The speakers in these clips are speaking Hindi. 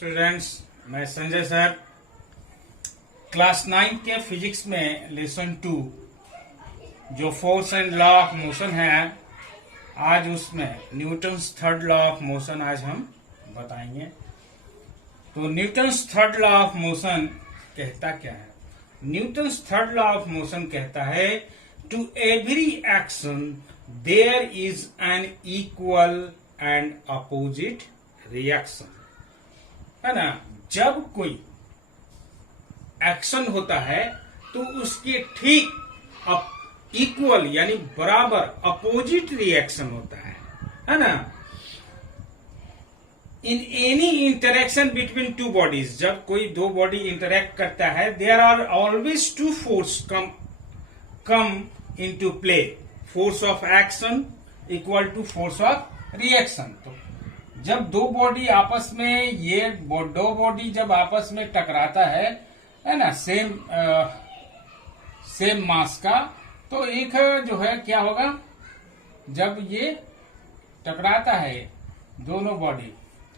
स्टूडेंट्स, मैं संजय सर क्लास 9 के फिजिक्स में लेसन 2 जो force and law of motion है, आज उसमें Newton's third law of motion आज हम बताएंगे। तो Newton's third law of motion कहता क्या है? Newton's third law of motion कहता है to every action there is an equal and opposite reaction. है ना, जब कोई एक्शन होता है तो उसके ठीक इक्वल यानी बराबर अपोजिट रिएक्शन होता है ना। In any interaction between two bodies, जब कोई दो बॉडी इंटरेक्ट करता है, there are always two force come into play. Force of action equal to force of reaction. तो जब दो बॉडी आपस में, ये दो बॉडी जब आपस में टकराता है ना, सेम मास का, तो एक जो है क्या होगा, जब ये टकराता है दोनों बॉडी,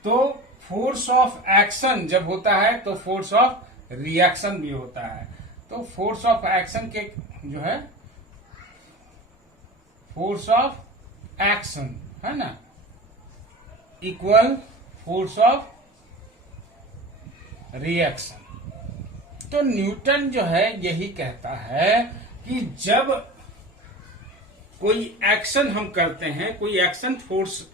तो फोर्स ऑफ एक्शन जब होता है तो फोर्स ऑफ रिएक्शन भी होता है। तो फोर्स ऑफ एक्शन के जो है फोर्स ऑफ एक्शन है ना इक्वल फोर्स ऑफ रिएक्शन। तो न्यूटन जो है यही कहता है कि जब कोई एक्शन हम करते हैं, कोई एक्शन फोर्स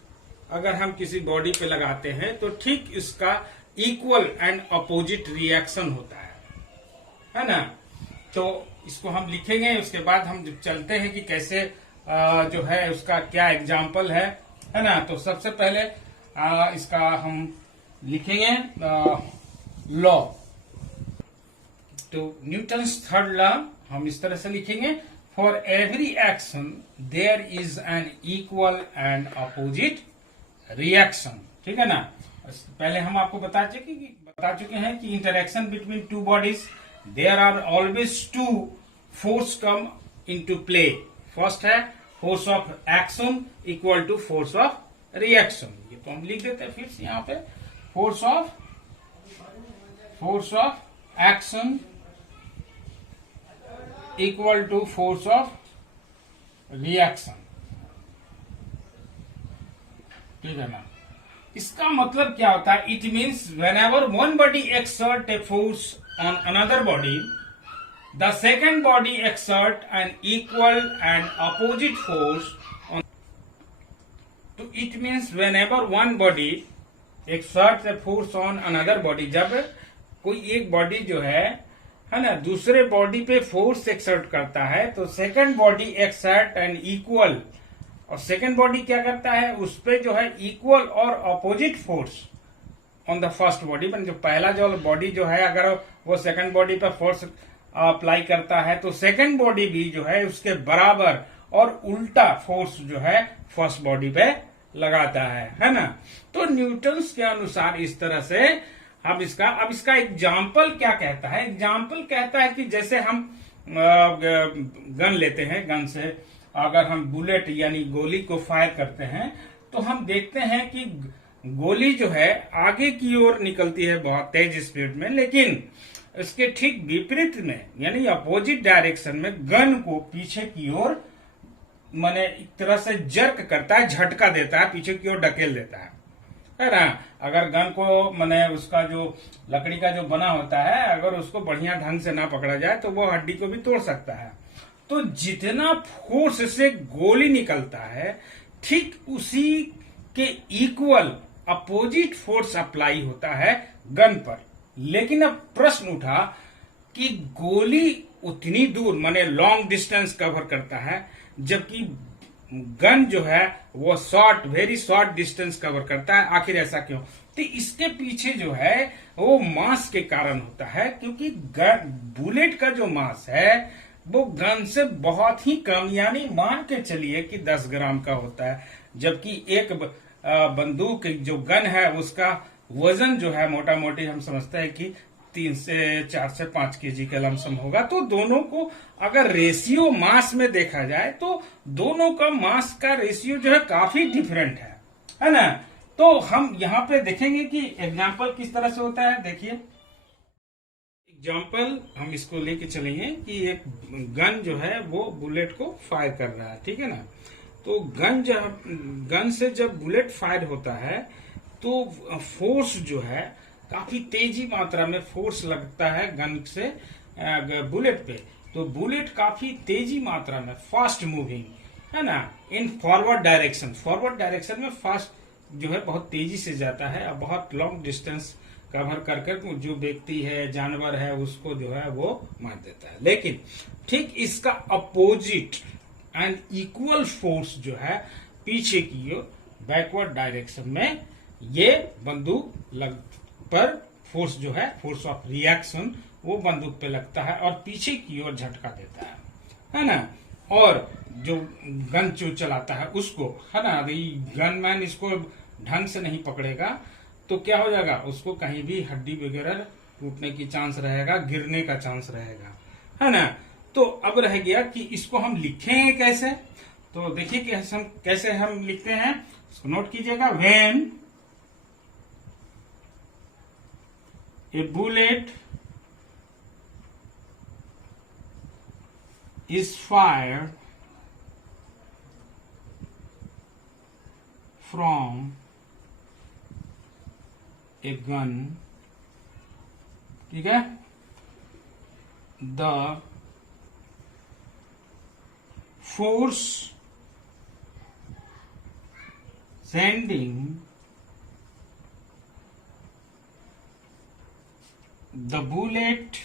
अगर हम किसी बॉडी पे लगाते हैं, तो ठीक इसका इक्वल एंड अपोजिट रिएक्शन होता है ना। तो इसको हम लिखेंगे, उसके बाद हम चलते हैं कि कैसे जो है उसका क्या एग्जाम्पल है ना। तो सबसे पहले इसका हम लिखेंगे लॉ। तो न्यूटन्स थर्ड लॉ हम इस तरह से लिखेंगे, for every action there is an equal and opposite reaction. ठीक है ना। पहले हम आपको बता चुके हैं कि interaction between two bodies, there are always two force come into play. First है force of action equal to force of reaction. ये तो हम लिख देते हैं फिर से यहाँ पे, force of action equal to force of reaction. ठीक है ना। इसका मतलब क्या होता है? It means whenever one body exert a force on another body, the second body exert an equal and opposite force. तो it means whenever one body exerts a force on another body, जब कोई एक बॉडी जो है ना दूसरे बॉडी पे फोर्स एक्सर्ट करता है, तो second body exert and equal, और सेकंड बॉडी क्या करता है, उस पे जो है इक्वल और opposite force on the first body. जो पहला जो बॉडी जो है, अगर वो सेकंड बॉडी पे फोर्स अप्लाई करता है, तो सेकंड बॉडी भी जो है उसके बराबर और उल्टा फोर्स जो है फर्स्ट बॉडी पे लगाता है ना। तो न्यूटन्स के अनुसार इस तरह से अब इसका एग्जाम्पल क्या कहता है? एग्जाम्पल कहता है कि जैसे हम गन लेते हैं, गन से अगर हम बुलेट यानी गोली को फायर करते हैं, तो हम देखते हैं कि गोली जो है आगे की ओर निकलती है बहुत तेज स्पीड में, लेकिन इसके ठीक विपरीत में यानी अपोजिट डायरेक्शन में गन को पीछे की ओर माने एक तरह से जर्क करता है, झटका देता है, पीछे की ओर ढकेल देता है ना। अगर गन को माने उसका जो लकड़ी का जो बना होता है, अगर उसको बढ़िया ढंग से ना पकड़ा जाए तो वो हड्डी को भी तोड़ सकता है। तो जितना फोर्स से गोली निकलता है, ठीक उसी के इक्वल अपोजिट फोर्स अप्लाई होता है गन पर। लेकिन अब प्रश्न उठा कि गोली उतनी दूर माने लॉन्ग डिस्टेंस कवर करता है, जबकि गन जो है वो वेरी शॉर्ट डिस्टेंस कवर करता है। आखिर ऐसा क्यों? तो इसके पीछे जो है वो मास के कारण होता है, क्योंकि बुलेट का जो मास है वो गन से बहुत ही कम, यानी मान के चलिए कि 10 ग्राम का होता है, जबकि एक बंदूक जो गन है उसका वजन जो है मोटा मोटी हम समझते हैं कि 3 से 4 से 5 केजी का लमसम होगा। तो दोनों को अगर रेशियो मास में देखा जाए तो दोनों का मास का रेशियो जो है काफी डिफरेंट है ना। तो हम यहाँ पे देखेंगे कि एग्जाम्पल किस तरह से होता है। देखिए एग्जाम्पल हम इसको लेके चलेंगे कि एक गन जो है वो बुलेट को फायर कर रहा है, ठीक है ना। तो गन से जब बुलेट फायर होता है तो फोर्स जो है काफी तेजी मात्रा में फोर्स लगता है गन से बुलेट पे। तो बुलेट काफी तेजी मात्रा में फास्ट मूविंग है ना, इन फॉरवर्ड डायरेक्शन में फास्ट जो है बहुत तेजी से जाता है और बहुत लॉन्ग डिस्टेंस कवर कर जो व्यक्ति है जानवर है उसको जो है वो मार देता है। लेकिन ठीक इसका अपोजिट एंड इक्वल फोर्स जो है पीछे की ओर बैकवर्ड डायरेक्शन में ये बंदूक पर फोर्स जो है फोर्स ऑफ रिएक्शन वो बंदूक पे लगता है और पीछे की ओर झटका देता है ना। और जो गन जो चलाता है उसको है ना, गनमैन इसको ढंग से नहीं पकड़ेगा तो क्या हो जाएगा, उसको कहीं भी हड्डी वगैरह टूटने की चांस रहेगा, गिरने का चांस रहेगा, है ना। तो अब रह गया कि इसको हम लिखेंगे कैसे। तो देखिए कि हम कैसे हम लिखते हैं, इसको नोट कीजिएगा। When A bullet is fired from a gun, ठीक है, the force sending the bullet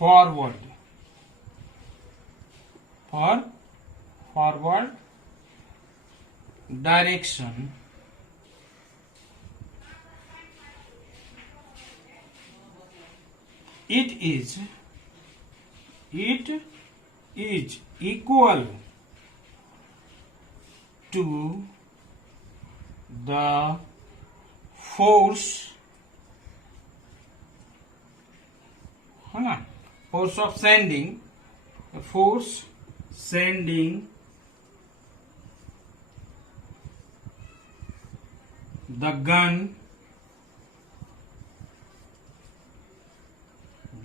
forward direction it is equal to the force, है ना, force of sending the gun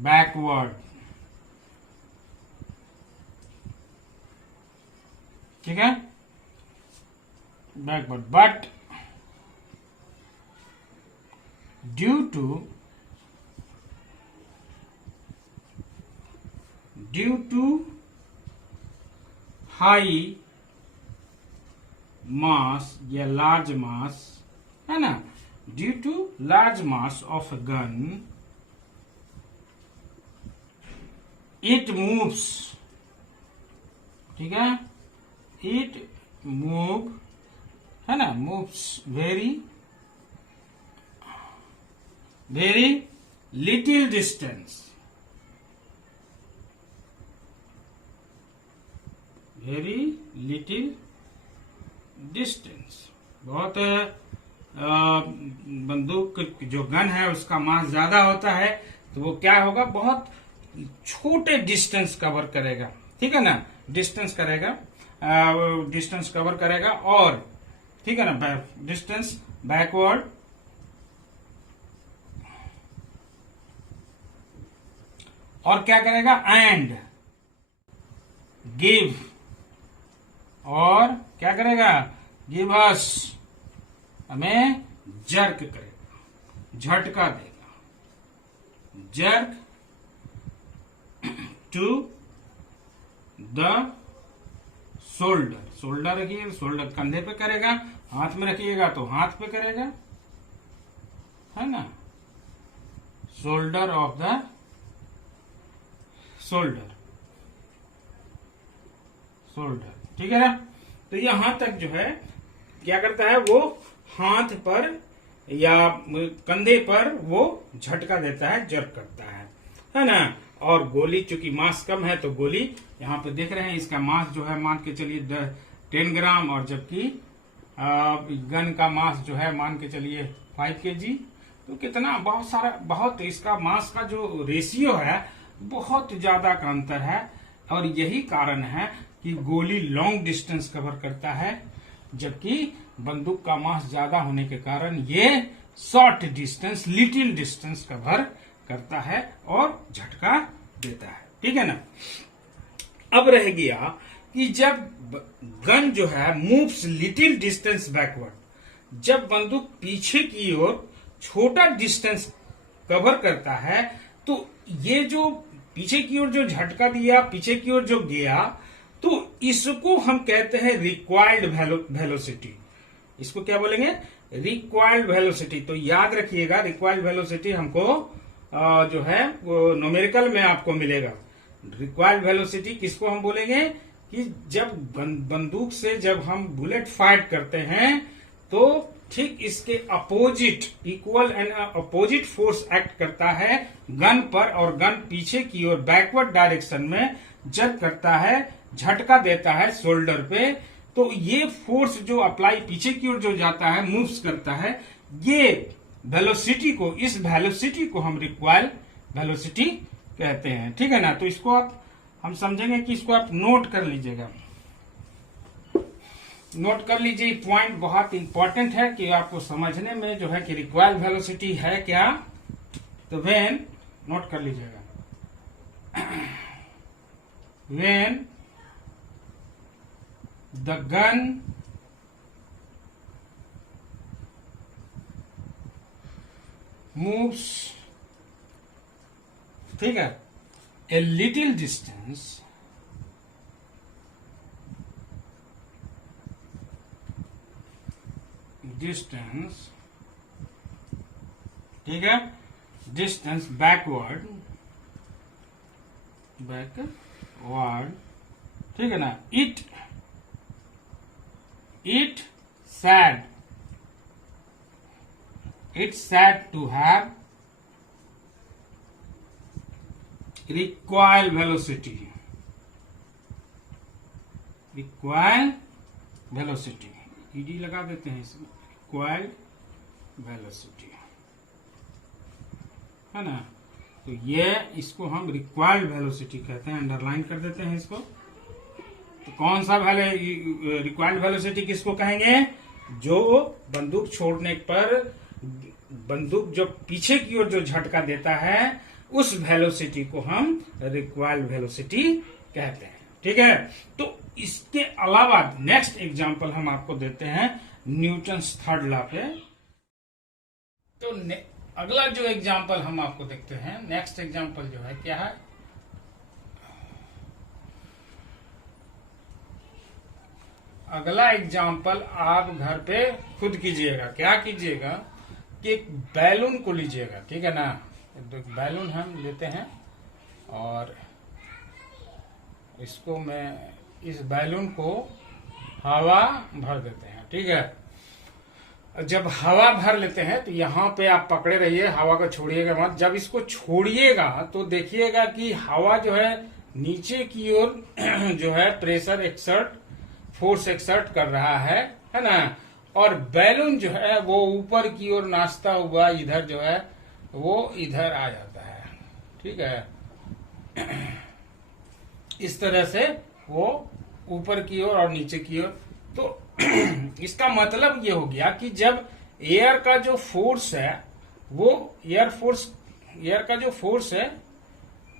backward, ठीक है, backward, but due to high mass या large mass, है ना, due to large mass of a gun it moves, ठीक है, it move, है ना, moves very little distance, very little distance। बहुत बंदूक जो गन है उसका मास ज्यादा होता है तो वो क्या होगा, बहुत छोटे डिस्टेंस कवर करेगा, ठीक है ना, डिस्टेंस कवर करेगा और ठीक है ना, डिस्टेंस बैकवर्ड और क्या करेगा, एंड गिव, और क्या करेगा, गिव अस, हमें जर्क करेगा, झटका देगा, जर्क टू द शोल्डर रखिए, शोल्डर कंधे पे करेगा, हाथ में रखिएगा तो हाथ पे करेगा, है ना, शोल्डर ऑफ द शोल्डर, ठीक है ना। तो यहां तक जो है क्या करता है, वो हाथ पर या कंधे पर वो झटका देता है, जर्क करता है ना। और गोली चूंकि मास कम है तो गोली यहाँ पे देख रहे हैं इसका मास जो है मान के चलिए 10 ग्राम, और जबकि गन का मास जो है मान के चलिए 5 kg, तो कितना बहुत इसका मास का जो रेशियो है बहुत ज्यादा का अंतर है। और यही कारण है कि गोली लॉन्ग डिस्टेंस कवर करता है, जबकि बंदूक का मास ज्यादा होने के कारण ये short distance, little distance cover करता है और झटका देता है। ठीक है ना। अब रह गया कि जब गन जो है मूव्स लिटिल डिस्टेंस बैकवर्ड, जब बंदूक पीछे की ओर छोटा डिस्टेंस कवर करता है, तो ये जो पीछे की ओर जो झटका दिया, पीछे की ओर जो गया, तो इसको हम कहते हैं रिक्वायर्ड वेलोसिटी। इसको क्या बोलेंगे? Required velocity. तो याद रखिएगा, रिक्वायर्ड वेलोसिटी हमको जो है वो न्यूमेरिकल में आपको मिलेगा। रिक्वायर्ड वेलोसिटी किसको हम बोलेंगे कि जब बंदूक से जब हम बुलेट फायर करते हैं, तो ठीक इसके opposite, equal and opposite force act करता है गन पर, और गन पीछे की ओर बैकवर्ड डायरेक्शन में जब करता है, झटका देता है शोल्डर पे, तो ये फोर्स जो अप्लाई पीछे की ओर जो जाता है, मूव्स करता है, ये वेलोसिटी को, इस वेलोसिटी को हम रिक्वायर्ड वेलोसिटी कहते हैं। ठीक है ना। तो इसको आप हम समझेंगे कि इसको आप नोट कर लीजिएगा, नोट कर लीजिए। पॉइंट बहुत इंपॉर्टेंट है कि आपको समझने में जो है कि रिक्वायर्ड वेलोसिटी है क्या, तो व्हेन, नोट कर लीजिएगा, व्हेन द गन मूव्स, ठीक है, a little distance ठीक है, डिस्टेंस बैकवर्ड, ठीक है ना, it said to have required velocity, required velocity, ED लगा देते हैं इसमें, रिक्वायर्ड वेलोसिटी, है ना। तो ये इसको हम रिक्वायर्ड वेलोसिटी कहते हैं, अंडरलाइन कर देते हैं इसको। तो कौन सा रिक्वायर्ड वेलोसिटी किसको कहेंगे? जो बंदूक छोड़ने पर बंदूक जो पीछे की ओर जो झटका देता है, उस वेलोसिटी को हम रिक्वायर्ड वेलोसिटी कहते हैं। ठीक है। तो इसके अलावा नेक्स्ट एग्जांपल हम आपको देते हैं न्यूटन्स थर्ड लॉ पे। तो अगला जो एग्जांपल हम आपको देखते हैं, नेक्स्ट एग्जांपल जो है क्या है, अगला एग्जांपल आप घर पे खुद कीजिएगा। क्या कीजिएगा कि एक बैलून को लीजिएगा, ठीक है ना, एक बैलून हम लेते हैं और इसको मैं, इस बैलून को हवा भर देते हैं। ठीक है। जब हवा भर लेते हैं तो यहाँ पे आप पकड़े रहिए, हवा को छोड़िएगा मत। जब इसको छोड़िएगा तो देखिएगा कि हवा जो है नीचे की ओर जो है प्रेशर एक्सर्ट, फोर्स एक्सर्ट कर रहा है ना, और बैलून जो है वो ऊपर की ओर नाचता हुआ इधर जो है वो इधर आ जाता है। ठीक है। इस तरह से वो ऊपर की ओर और नीचे की ओर। तो इसका मतलब ये हो गया कि जब एयर का जो फोर्स है, वो एयर का जो फोर्स है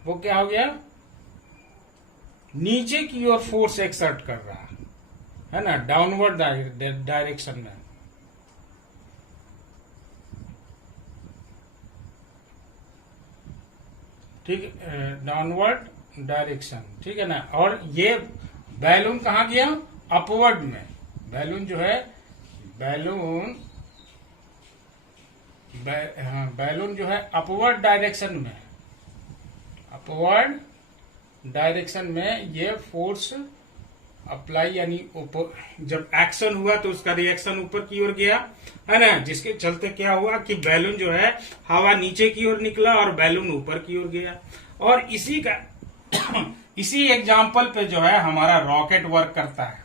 वो क्या हो गया, नीचे की ओर फोर्स एक्सर्ट कर रहा है ना, डाउनवर्ड डायरेक्शन में। ठीक, डाउनवर्ड डायरेक्शन। ठीक है ना। और ये बैलून कहाँ गया, अपवर्ड में। बैलून जो है, बैलून जो है अपवर्ड डायरेक्शन में, अपवर्ड डायरेक्शन में ये फोर्स अप्लाई, यानी जब एक्शन हुआ तो उसका रिएक्शन ऊपर की ओर गया, है ना, जिसके चलते क्या हुआ कि बैलून जो है हवा नीचे की ओर निकला और बैलून ऊपर की ओर गया। और इसी का इसी एग्जाम्पल पे जो है हमारा रॉकेट वर्क करता है।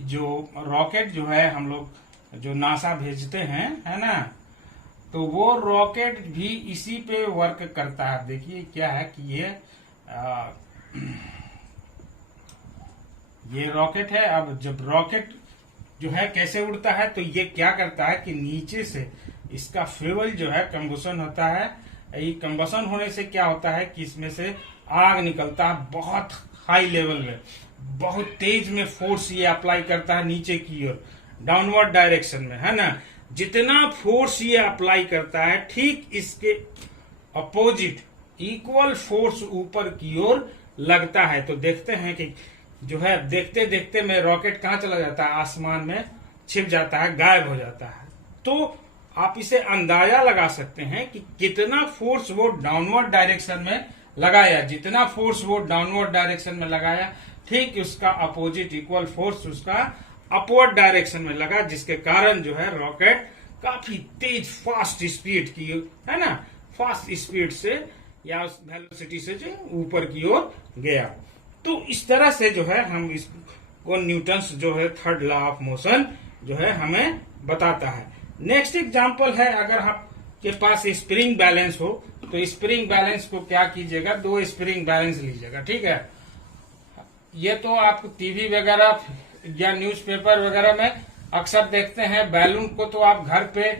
जो रॉकेट जो है हम लोग जो नासा भेजते हैं, है ना, तो वो रॉकेट भी इसी पे वर्क करता है। देखिए क्या है कि ये ये रॉकेट है। अब जब रॉकेट जो है कैसे उड़ता है, तो ये क्या करता है कि नीचे से इसका फ्यूल जो है कंबसन होता है। ये कंबसन होने से क्या होता है कि इसमें से आग निकलता है बहुत हाई लेवल में, बहुत तेज में फोर्स ये अप्लाई करता है नीचे की ओर, डाउनवर्ड डायरेक्शन में, है ना। जितना फोर्स ये अप्लाई करता है, ठीक इसके अपोजिट इक्वल फोर्स ऊपर की ओर लगता है। तो देखते हैं कि जो है देखते देखते में रॉकेट कहाँ चला जाता है, आसमान में छिप जाता है, गायब हो जाता है। तो आप इसे अंदाजा लगा सकते हैं कि कितना फोर्स वो डाउनवर्ड डायरेक्शन में लगाया। जितना फोर्स वो डाउनवर्ड डायरेक्शन में लगाया, ठीक उसका अपोजिट इक्वल फोर्स उसका अपवर्ड डायरेक्शन में लगा, जिसके कारण जो है रॉकेट काफी तेज फास्ट स्पीड की, है ना, फास्ट स्पीड से या उस वेलोसिटी से जो ऊपर की ओर गया। तो इस तरह से जो है हम इसको न्यूटन्स जो है थर्ड लॉ ऑफ मोशन जो है हमें बताता है। नेक्स्ट एग्जांपल है, अगर आपके पास स्प्रिंग बैलेंस हो तो स्प्रिंग बैलेंस को क्या कीजिएगा, 2 स्प्रिंग बैलेंस लीजिएगा, ठीक है। ये तो आप टीवी वगैरह या न्यूज़पेपर वगैरह में अक्सर देखते हैं। बैलून को तो आप घर पे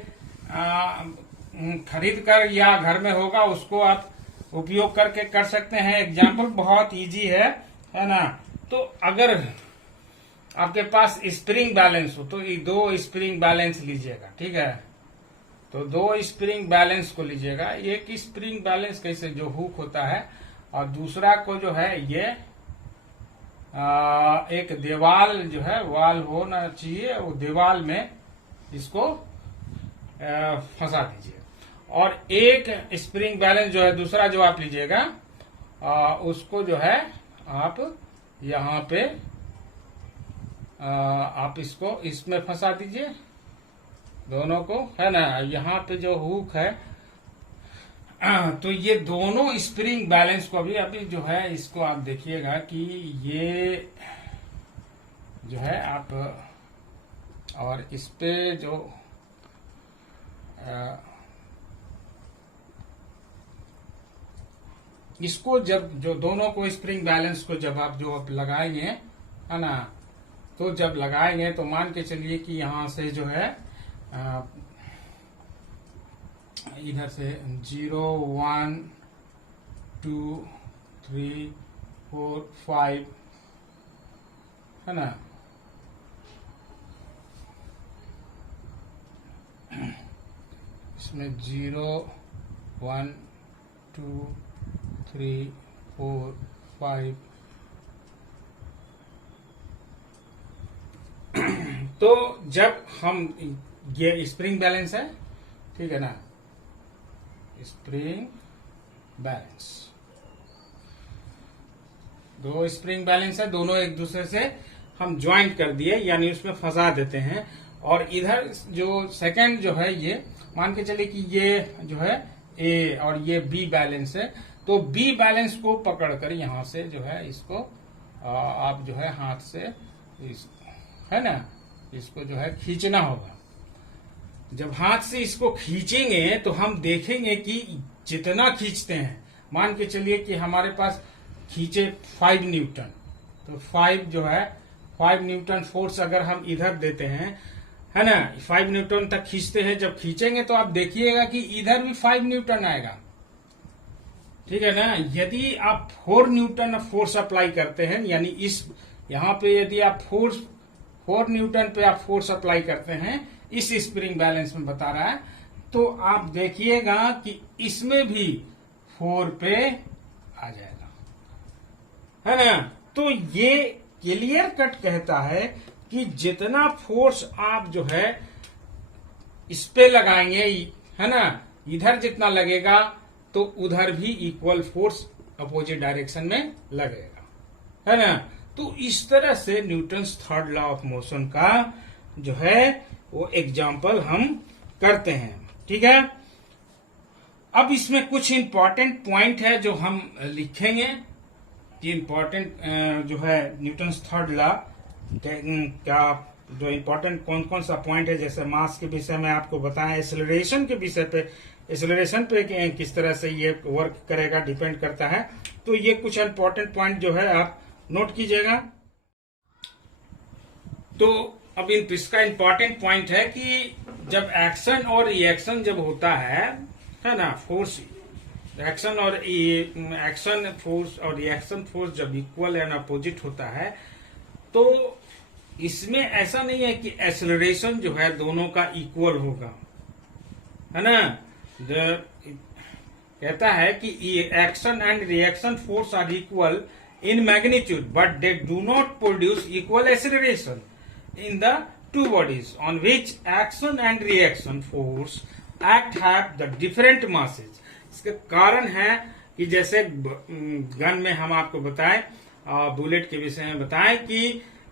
खरीद कर या घर में होगा उसको आप उपयोग करके कर सकते हैं। एग्जाम्पल बहुत इजी है ना। तो अगर आपके पास स्प्रिंग बैलेंस हो तो ये 2 स्प्रिंग बैलेंस लीजिएगा, ठीक है। तो 2 स्प्रिंग बैलेंस को लीजिएगा। एक स्प्रिंग बैलेंस कैसे, जो हुक होता है, और दूसरा को जो है ये एक दीवाल जो है, वाल होना चाहिए, वो दीवाल में इसको फंसा दीजिए। और एक स्प्रिंग बैलेंस जो है दूसरा जो आप लीजिएगा, उसको जो है आप यहाँ पे आप इसको इसमें फंसा दीजिए, दोनों को, है ना। यहाँ पे जो हुक है, तो ये दोनों स्प्रिंग बैलेंस को अभी जो है इसको आप देखिएगा कि ये जो है आप, और इस पे जो इसको जब जो दोनों को स्प्रिंग बैलेंस को जब आप जो लगाएंगे, है ना, तो जब लगाएंगे तो मान के चलिए कि यहाँ से जो है इधर से 0 1 2 3 4 5, है ना, इसमें 0 1 2 3 4 5 तो जब हम ये स्प्रिंग बैलेंस है, ठीक है ना, स्प्रिंग बैलेंस, 2 स्प्रिंग बैलेंस है, दोनों एक दूसरे से हम ज्वाइंट कर दिए, यानी उसमें फंसा देते हैं। और इधर जो सेकंड जो है, ये मान के चलिए कि ये जो है ए और ये बी बैलेंस है। तो बी बैलेंस को पकड़कर यहाँ से जो है इसको आप जो है हाथ से है ना, इसको जो है खींचना होगा। जब हाथ से इसको खींचेंगे तो हम देखेंगे कि जितना खींचते हैं, मान के चलिए कि हमारे पास खींचे 5 न्यूटन, तो 5 जो है 5 न्यूटन फोर्स अगर हम इधर देते हैं, है ना, 5 न्यूटन तक खींचते हैं। जब खींचेंगे तो आप देखिएगा कि इधर भी 5 न्यूटन आएगा, ठीक है ना। यदि आप 4 न्यूटन फोर्स अप्लाई करते हैं, यानी इस यहाँ पे यदि आप 4 न्यूटन पे आप फोर्स अप्लाई करते हैं, इस स्प्रिंग बैलेंस में बता रहा है, तो आप देखिएगा कि इसमें भी 4 पे आ जाएगा, है ना। तो ये क्लियर कट कहता है कि जितना फोर्स आप जो है इस पे लगाएंगे, है ना, इधर जितना लगेगा तो उधर भी इक्वल फोर्स अपोजिट डायरेक्शन में लगेगा, है ना। तो इस तरह से Newton's third law of motion का जो है वो एग्जाम्पल हम करते हैं, ठीक है। अब इसमें कुछ इंपॉर्टेंट पॉइंट है जो हम लिखेंगे कि इंपॉर्टेंट जो है न्यूटन्स थर्ड लॉ का जो इंपॉर्टेंट कौन कौन सा पॉइंट है। जैसे मास के विषय में आपको बताया, एक्सेलरेशन के विषय पे, एक्सेलरेशन पे किस तरह से ये वर्क करेगा डिपेंड करता है। तो ये कुछ इंपॉर्टेंट पॉइंट जो है आप नोट कीजिएगा। तो अब इसका इम्पोर्टेंट पॉइंट है कि जब एक्शन और रिएक्शन जब होता है ना, फोर्स एक्शन फोर्स और रिएक्शन फोर्स जब इक्वल एंड अपोजिट होता है, तो इसमें ऐसा नहीं है कि एक्सेलरेशन जो है दोनों का इक्वल होगा, है ना। कहता है कि action and reaction force are equal in magnitude but they do not produce equal acceleration in the two bodies on which action and reaction force act have the different masses। इसके कारण है कि जैसे गन में हम आपको बताएं, बुलेट के विषय में बताएं कि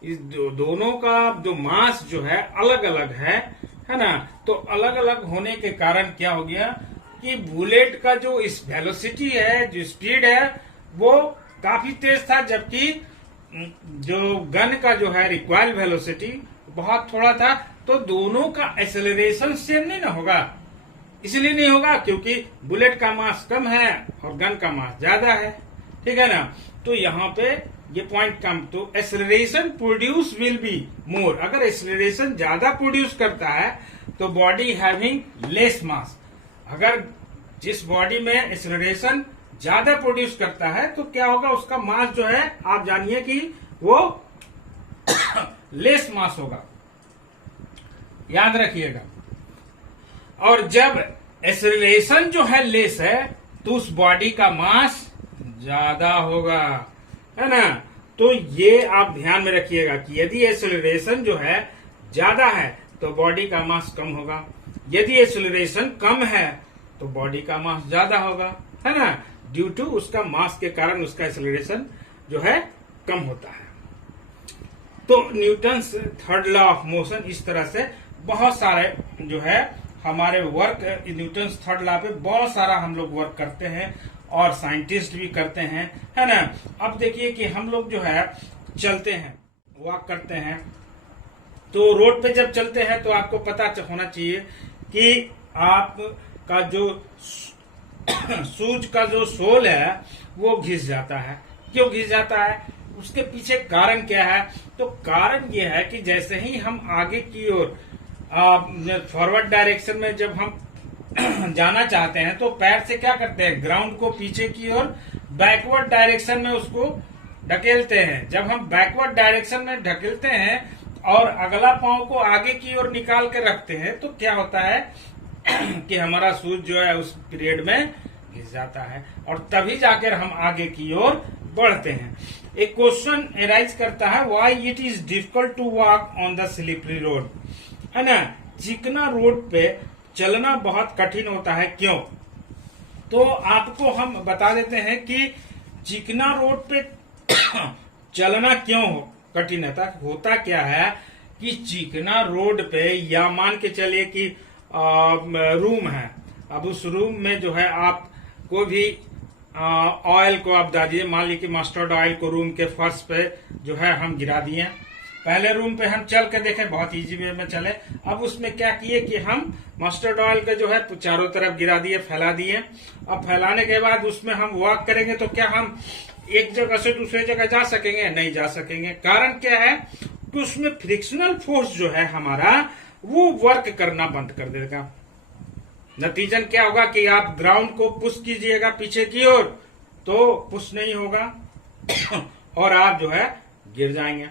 इस दोनों का जो मास जो है अलग अलग है ना। तो अलग अलग होने के कारण क्या हो गया कि बुलेट का जो इस वेलोसिटी है, जो स्पीड है, वो काफी तेज था, जबकि जो गन का जो है रिक्वायर्ड वेलोसिटी बहुत थोड़ा था। तो दोनों का एक्सेलरेशन सेम नहीं ना होगा, इसलिए नहीं होगा क्योंकि बुलेट का मास कम है और गन का मास ज्यादा है, ठीक है ना। तो यहाँ पे ये पॉइंट कम, तो acceleration produce will be more. अगर एक्सेलरेशन ज्यादा प्रोड्यूस करता है तो बॉडी हैविंग लेस मास। अगर जिस बॉडी में एक्सेलरेशन ज्यादा प्रोड्यूस करता है तो क्या होगा, उसका मास जो है आप जानिए कि वो लेस मास होगा, याद रखिएगा। और जब एक्सेलरेशन जो है लेस है तो उस बॉडी का मास ज्यादा होगा, है ना। तो ये आप ध्यान में रखिएगा कि यदि एक्सेलरेशन जो है ज्यादा है तो बॉडी का मास कम होगा, यदि एक्सेलरेशन कम है तो बॉडी का मास ज्यादा होगा, है ना। ड्यू टू उसका मास के कारण उसका एक्सेलरेशन जो है कम होता है। तो Newton's third law of motion, इस तरह से बहुत सारे जो है हमारे वर्क न्यूटन्स थर्ड लॉ पे बहुत सारा हम लोग वर्क करते हैं और साइंटिस्ट भी करते हैं, है ना। अब देखिए कि हम लोग जो है चलते हैं, वॉक करते हैं, तो रोड पे जब चलते हैं तो आपको पता होना चाहिए कि आपका जो शूज का जो सोल है वो घिस जाता है। क्यों घिस जाता है, उसके पीछे कारण क्या है? तो कारण ये है कि जैसे ही हम आगे की ओर फॉरवर्ड डायरेक्शन में जब हम जाना चाहते हैं तो पैर से क्या करते हैं, ग्राउंड को पीछे की ओर बैकवर्ड डायरेक्शन में उसको ढकेलते हैं। जब हम बैकवर्ड डायरेक्शन में ढकेलते हैं और अगला पांव को आगे की ओर निकाल के रखते हैं तो क्या होता है कि हमारा शूज जो है उस पीरियड में घिस जाता है और तभी जाकर हम आगे की ओर बढ़ते हैं। एक क्वेश्चन एराइज करता है, why it is difficult to walk on the slippery road, है ना। चिकना रोड पे चलना बहुत कठिन होता है, क्यों? तो आपको हम बता देते हैं कि चिकना रोड पे चलना क्यों कठिन होता क्या है कि चिकना रोड पे, या मान के चलिए कि रूम है, अब उस रूम में जो है आप कोई भी ऑयल को आप डालिए, मान लीजिए कि मस्टर्ड ऑयल को रूम के फर्श पे जो है हम गिरा दिए। पहले रूम पे हम चल के देखें, बहुत इजी वे में चले। अब उसमें क्या किए कि हम मस्टर्ड ऑयल का जो है चारों तरफ गिरा दिए, फैला दिए। अब फैलाने के बाद उसमें हम वॉक करेंगे तो क्या हम एक जगह से दूसरी जगह जा सकेंगे? नहीं जा सकेंगे। कारण क्या है कि उसमें फ्रिक्शनल फोर्स जो है हमारा वो वर्क करना बंद कर देगा। नतीजन क्या होगा कि आप ग्राउंड को पुश कीजिएगा पीछे की ओर तो पुश नहीं होगा और आप जो है गिर जाएंगे।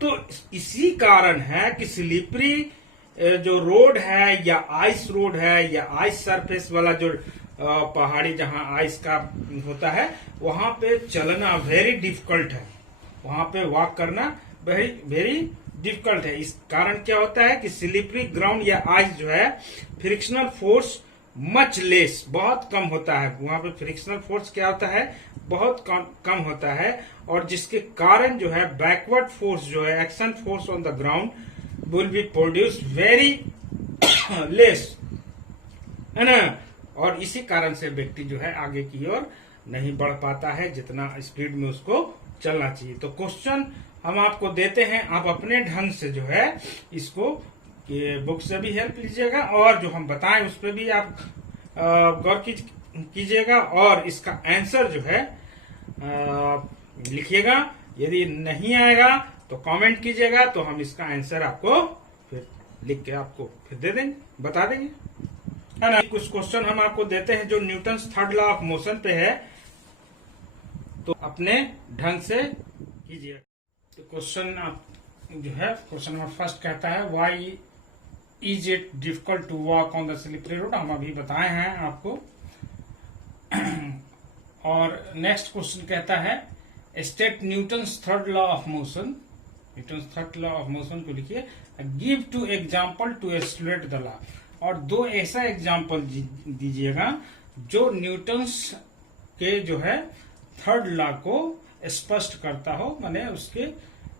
तो इसी कारण है कि स्लिपरी जो रोड है या आइस रोड है या आइस सरफेस वाला जो पहाड़ी जहां आइस का होता है वहां पे चलना वेरी डिफिकल्ट है, वहां पे वॉक करना वेरी वेरी डिफिकल्ट है। इस कारण क्या होता है कि स्लिपरी ग्राउंड या आइस जो है फ्रिक्शनल फोर्स मच लेस, बहुत कम होता है। वहां पे फ्रिक्शनल फोर्स क्या होता है, बहुत कम होता है, और जिसके कारण जो है बैकवर्ड फोर्स जो है action force on the ground will be produce very less, है ना। और इसी कारण से व्यक्ति जो है आगे की ओर नहीं बढ़ पाता है जितना स्पीड में उसको चलना चाहिए। तो क्वेश्चन हम आपको देते हैं, आप अपने ढंग से जो है इसको बुक से भी हेल्प लीजिएगा और जो हम बताएं उस पर भी आप गौर कीजिएगा और इसका आंसर जो है लिखिएगा। यदि नहीं आएगा तो कमेंट कीजिएगा, तो हम इसका आंसर आपको फिर लिख के आपको फिर दे देंगे, बता देंगे, है ना। कुछ क्वेश्चन हम आपको देते हैं जो Newton's third law of motion पे है, तो अपने ढंग से कीजिए। तो क्वेश्चन जो है, क्वेश्चन नंबर फर्स्ट कहता है why is it difficult to walk on the slippery road, हम अभी बताए हैं आपको। और नेक्स्ट क्वेश्चन कहता है state Newton's third law of motion, Newton's third law of motion को लिखिए, give two example to illustrate the law, और दो ऐसा एग्जाम्पल दीजिएगा जो न्यूटन्स के जो है थर्ड लॉ को स्पष्ट करता हो, माने उसके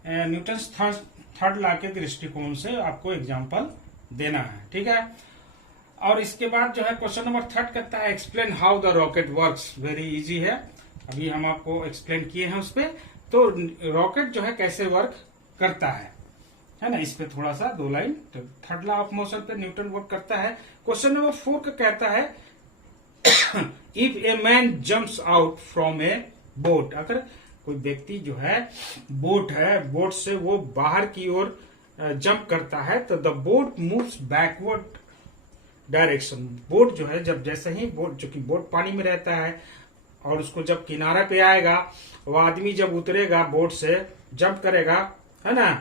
न्यूटन्स थर्ड लॉ के दृष्टिकोण से आपको एग्जाम्पल देना है, ठीक है। और इसके बाद जो है क्वेश्चन नंबर थर्ड कहता है explain how the rocket works, very easy है, अभी हम आपको एक्सप्लेन किए हैं उस पे। तो रॉकेट जो है कैसे वर्क करता है ना, इस पे थोड़ा सा 2 लाइन। तो थर्ड लॉ ऑफ मोशन पे न्यूटन वर्क करता है। क्वेश्चन नंबर 4 का कहता है if a man jumps out from A boat, अगर कोई व्यक्ति जो है बोट से वो बाहर की ओर जंप करता है, तो the boat moves backward direction, boat जो है जब जैसे ही बोट, चूंकि बोट पानी में रहता है और उसको जब किनारा पे आएगा, वो आदमी जब उतरेगा बोट से जंप करेगा, है ना,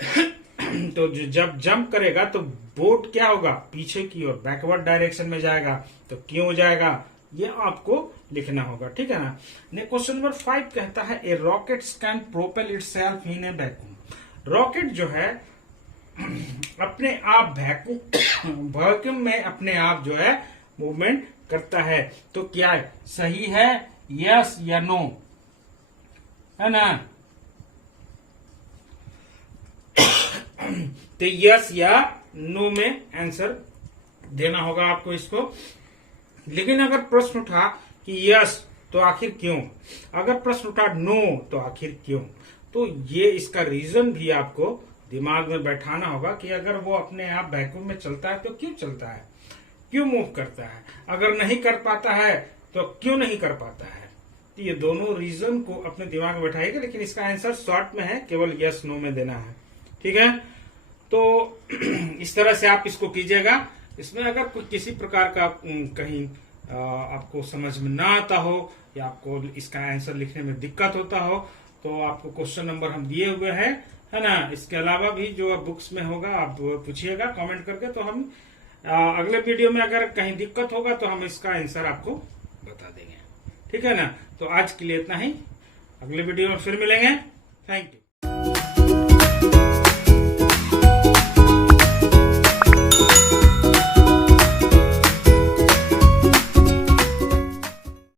तो जब जंप करेगा तो बोट क्या होगा, पीछे की ओर बैकवर्ड डायरेक्शन में जाएगा। तो क्यों जाएगा ये आपको लिखना होगा, ठीक है ना। क्वेश्चन नंबर 5 कहता है a rocket can propel itself in a vacuum, rocket जो है अपने आप वैक्यूम में अपने आप जो है मूवमेंट करता है। तो क्या है, सही है, यस या नो, है ना। तो यस या नो में आंसर देना होगा आपको इसको। लेकिन अगर प्रश्न उठा कि यस तो आखिर क्यों, अगर प्रश्न उठा नो तो आखिर क्यों, तो ये इसका रीजन भी आपको दिमाग में बैठाना होगा कि अगर वो अपने आप वैक्यूम में चलता है तो क्यों चलता है, क्यों मूव करता है, अगर नहीं कर पाता है तो क्यों नहीं कर पाता है। तो ये दोनों रीजन को अपने दिमाग में बैठाइएगा, लेकिन इसका आंसर शॉर्ट में है, केवल यस नो में देना है, ठीक है। तो इस तरह से आप इसको कीजिएगा। इसमें अगर कोई किसी प्रकार का कहीं आपको समझ में ना आता हो या आपको इसका आंसर लिखने में दिक्कत होता हो, तो आपको क्वेश्चन नंबर हम दिए हुए हैं, है ना। इसके अलावा भी जो बुक्स में होगा आप पूछिएगा कमेंट करके, तो हम अगले वीडियो में अगर कहीं दिक्कत होगा तो हम इसका आंसर आपको बता देंगे, ठीक है ना। तो आज के लिए इतना ही, अगले वीडियो में फिर मिलेंगे, थैंक यू।